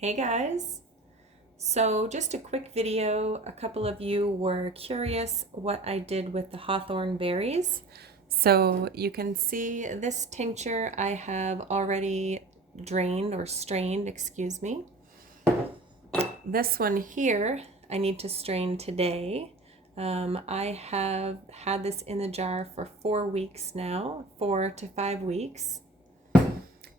Hey guys! So just a quick video. A couple of you were curious what I did with the hawthorn berries. So you can see this tincture I have already drained or strained, excuse me. This one here I need to strain today. I have had this in the jar for 4 weeks now, 4 to 5 weeks.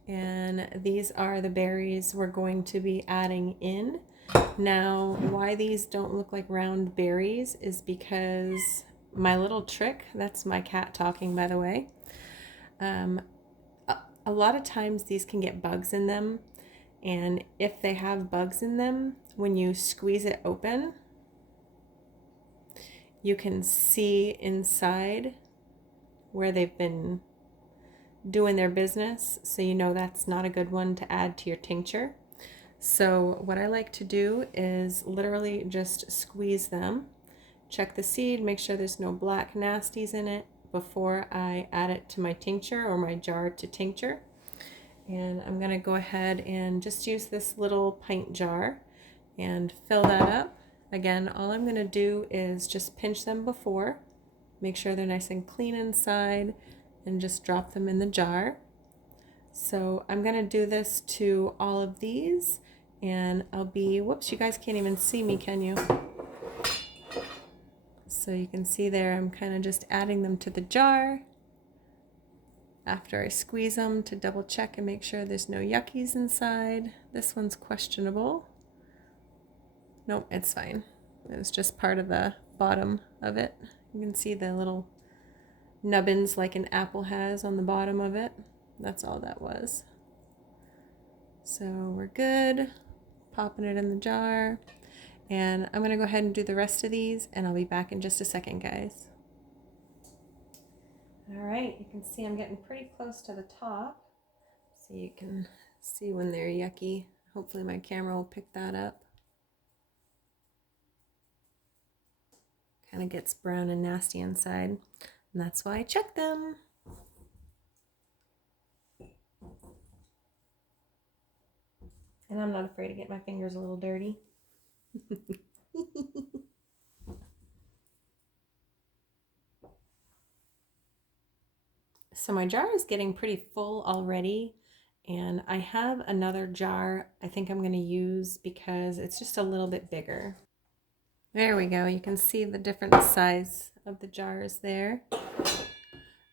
And these are the berries we're going to be adding in. Now, why these don't look like round berries is because my little trick, that's my cat talking by the way, um, a lot of times these can get bugs in them, and if they have bugs in them, when you squeeze it open, you can see inside where they've been doing their business, so you know that's not a good one to add to your tincture. So what I like to do is literally just squeeze them, check the seed, make sure there's no black nasties in it before I add it to my tincture or my jar to tincture. And I'm going to go ahead and just use this little pint jar and fill that up. Again, all I'm going to do is just pinch them before, make sure they're nice and clean inside, and just drop them in the jar. So I'm going to do this to all of these, and I'll be, whoops, you guys can't even see me, can you? So you can see there, I'm kind of just adding them to the jar after I squeeze them to double check and make sure there's no yuckies inside. This one's questionable. Nope, it's fine. It was just part of the bottom of it. You can see the little nubbins like an apple has on the bottom of it. That's all that was. So we're good. Popping it in the jar. And I'm going to go ahead and do the rest of these, and I'll be back in just a second, guys. All right, you can see I'm getting pretty close to the top, so you can see when they're yucky. Hopefully my camera will pick that up. Kind of gets brown and nasty inside, and that's why I check them. And I'm not afraid to get my fingers a little dirty. So my jar is getting pretty full already, and I have another jar I think I'm going to use because it's just a little bit bigger. There we go. You can see the different size of the jars there.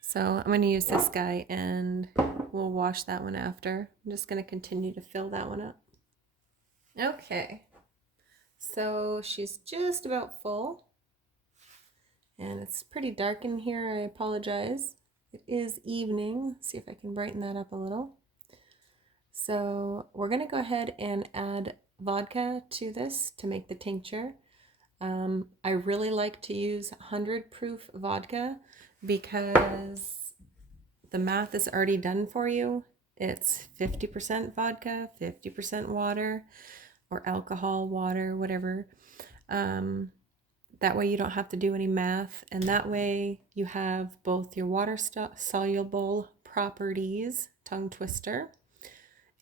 So I'm going to use this guy, and we'll wash that one after. I'm just going to continue to fill that one up. Okay, so she's just about full, and it's pretty dark in here. I apologize. It is evening. Let's see if I can brighten that up a little. So we're going to go ahead and add vodka to this to make the tincture. I really like to use 100 proof vodka because the math is already done for you. It's 50% vodka, 50% water, or alcohol, water, whatever. That way you don't have to do any math, and that way you have both your water soluble properties, tongue twister,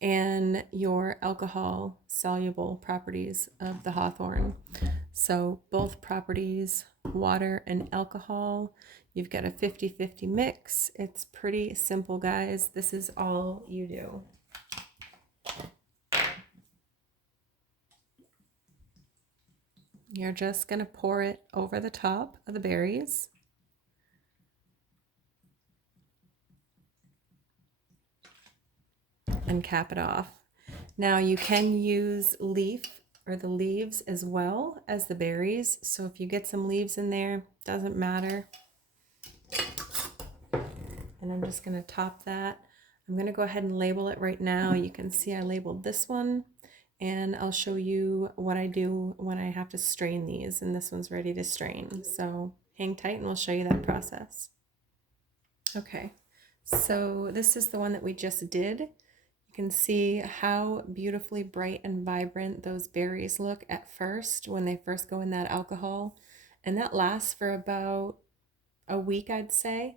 and your alcohol soluble properties of the hawthorn. So both properties, water and alcohol, you've got a 50-50 mix. It's pretty simple, guys. This is all you do. You're just going to pour it over the top of the berries. And cap it off. Now you can use leaf or the leaves as well as the berries. So if you get some leaves in there, doesn't matter. And I'm just going to top that. I'm going to go ahead and label it right now. You can see I labeled this one, and I'll show you what I do when I have to strain these, and this one's ready to strain. So hang tight and we'll show you that process. Okay, so this is the one that we just did. You can see how beautifully bright and vibrant those berries look at first when they first go in that alcohol, and that lasts for about a week, I'd say.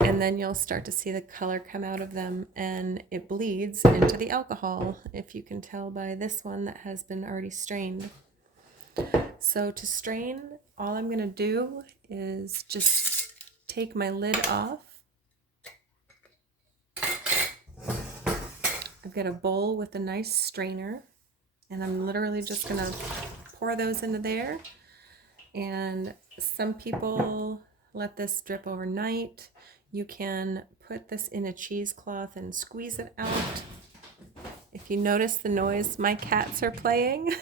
And then you'll start to see the color come out of them, and it bleeds into the alcohol, if you can tell by this one that has been already strained. So to strain, all I'm going to do is just take my lid off. I've got a bowl with a nice strainer, and I'm literally just going to pour those into there. And some people let this drip overnight. You can put this in a cheesecloth and squeeze it out. If you notice the noise my cats are playing,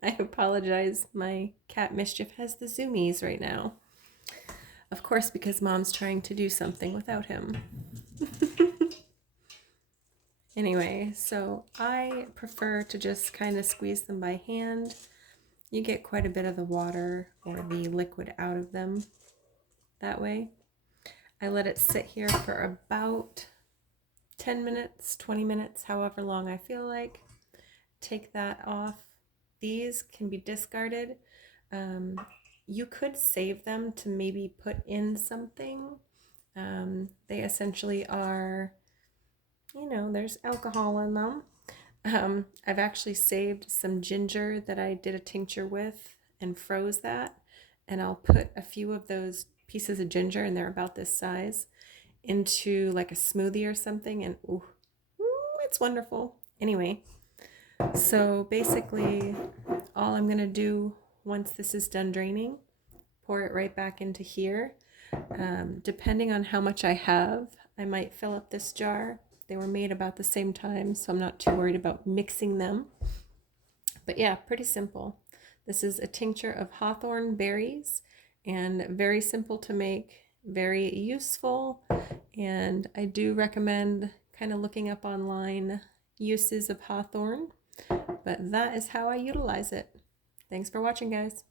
I apologize. My cat Mischief has the zoomies right now. Of course, because Mom's trying to do something without him. Anyway, so I prefer to just kind of squeeze them by hand. You get quite a bit of the water or the liquid out of them that way. I let it sit here for about 10 minutes, 20 minutes, however long I feel like. Take that off. These can be discarded. You could save them to maybe put in something. They essentially are, you know, there's alcohol in them. I've actually saved some ginger that I did a tincture with and froze that. And I'll put a few of those pieces of ginger, and they're about this size, into like a smoothie or something, and ooh, it's wonderful. Anyway, so basically all I'm gonna do once this is done draining, pour it right back into here. Depending on how much I have, I might fill up this jar. They were made about the same time, so I'm not too worried about mixing them. But yeah, pretty simple. This is a tincture of hawthorn berries, and very simple to make, very useful, and I do recommend kind of looking up online uses of hawthorn, but that is how I utilize it. Thanks for watching, guys.